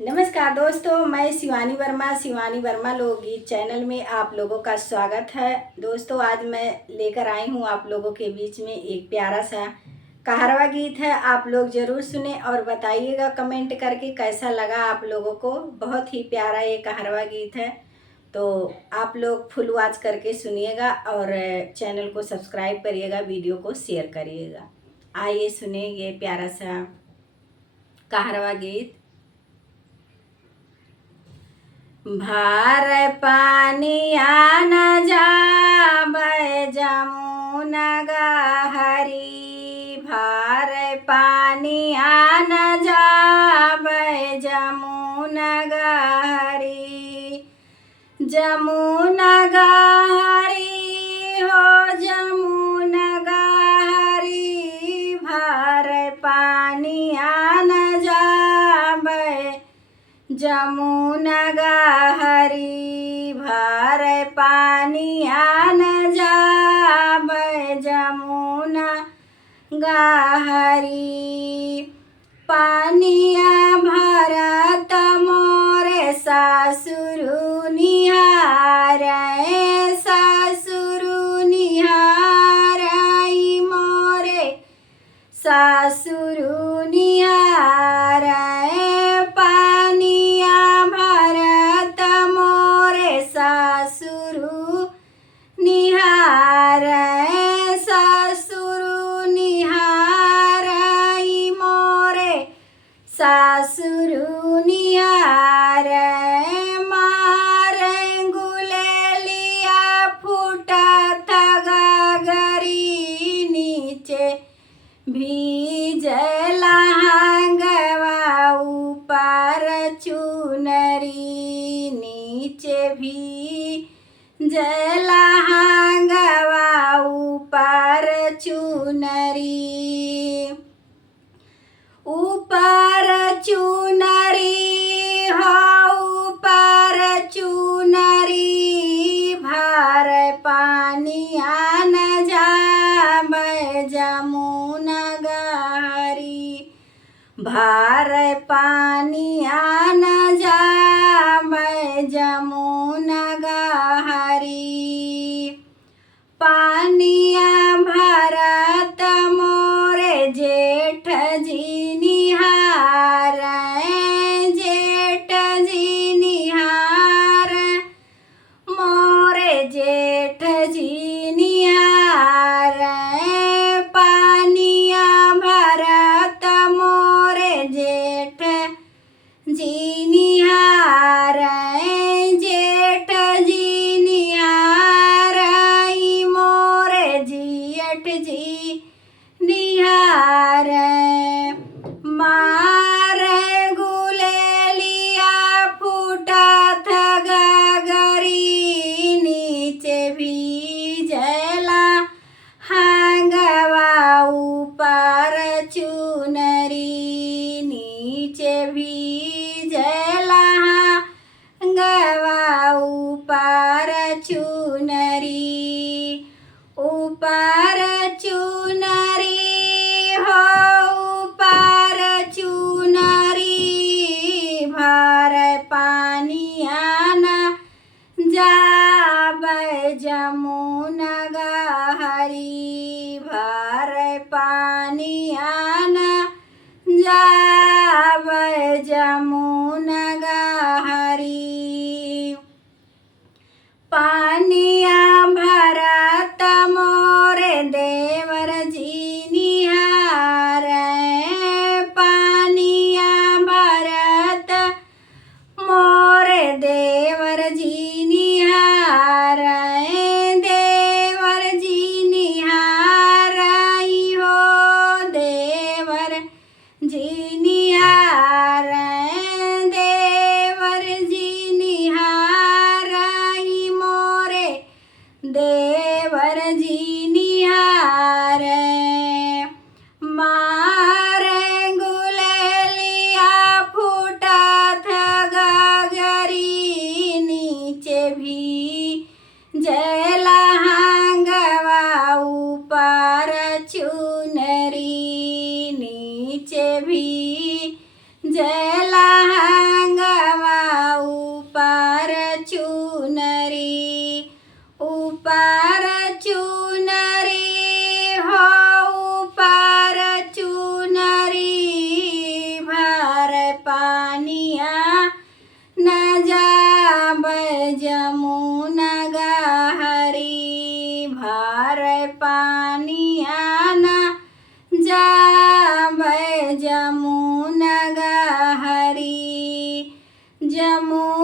नमस्कार दोस्तों, मैं शिवानी वर्मा लोकगीत चैनल में आप लोगों का स्वागत है। दोस्तों, आज मैं लेकर आई हूँ आप लोगों के बीच में एक प्यारा सा कहरवा गीत है। आप लोग ज़रूर सुने और बताइएगा कमेंट करके कैसा लगा आप लोगों को। बहुत ही प्यारा ये कहरवा गीत है, तो आप लोग फुल वॉच करके सुनिएगा और चैनल को सब्सक्राइब करिएगा, वीडियो को शेयर करिएगा। आइए सुने ये प्यारा सा कहरवा गीत। भार पानिया न जाबै जमुना गहरी, भार पानिया न जाबै जमुना गहरी। जमुना गहरी हो जमुना गहरी, भार पानिया न जाबै जमुना गहरी, भार पानिया न जाबै जमुना गहरी। पानिया भरत मोरे सासुरु निहारै, सासुरु निहारै मोरे सासुरु निहारै। पानिया भरत मोरे सासुरु निहारै, सासुरु निहारै मोरे सासुरु निहारै। मारै गुलेलिया फूटत गगरी, नीचे भीजल हंगवा ऊपर चुनरी, नीचे भीजल हंगवा ऊपर चुनरी। ऊपर चुनरी हो ऊपर चुनरी, भार पानिया न जाबै जमुना गहरी, भार पानिया न जाबै जमुना गहरी। पानिया भरत मोरे जेठ जी निहारै, जेठ जी निहारै मोरे जेठ जी निहारै। पानिया भरत मोरे जेठ जी निहारै, जेठ जी निहारै मोरे जियठ जी निहारै। मारै गुलेलिया फूटत गगरी, नीचे भीजला हंगवा ऊपर चुनरी, नीचे भीजला हंगवा ऊपर चुनरी। ऊपर चुनरी हो ऊपर चुनरी, भार पानिया न जाबै जमुना गहरी, भार पानिया न जाबै जमुना गहरी। पानिया भरत मोरे देवर जी निहारै, पानिया भरत मोरे देवर जी निहारै, देवर जी निहारै हो देवर जी निहारै, देवर पानिया न जाबै जमुना गहरी भर पानिया न जाबै जमुना गहरी जमुना